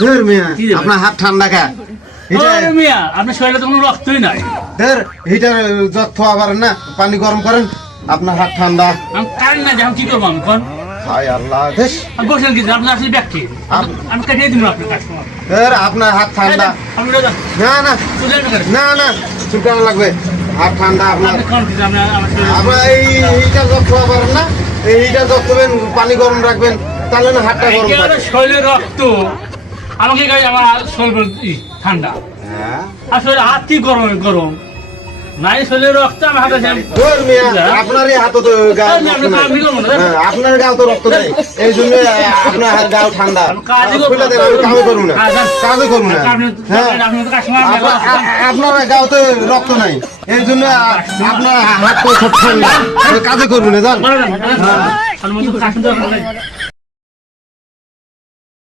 ধর মিয়া আপনার হাত ঠান্ডা কা মিয়া আপনার শরীরে তো কোনো রক্তই নাই। ধর হিটার যত আবার না পানি গরম করেন আপনার হাত ঠান্ডা। আমি কারেন্ট না আমি কি করবো আমি কোন হায় আল্লাহ দেশ আমি বসে গেছি আপনি আসলে ব্যক্তি আমি কাটিয়ে দিব আপনার কাস্টমার। ধর আপনার হাত ঠান্ডা। আপনি না না না না চুলকানো লাগবে হাত ঠান্ডা আপনার। আপনার এই হিটার যত আবার না এই হিটার যত পানি গরম রাখবেন তাহলে না হাতটা গরম থাকে। শরীরে রক্ত আমাকে আমার শরীর ঠান্ডা আসলে হাত কি গরম গরম নাই শরীরে রক্ত আমার হাতে আপনার হাতে তো আপনার গাও তো রক্ত নেই এই জন্য আপনার গাও ঠান্ডা। আমি কামে করবো না কাজে করবো না আপনার গাও তো রক্ত নাই এই জন্য আপনার হাত তো ঠান্ডা কাজে করবো না জান।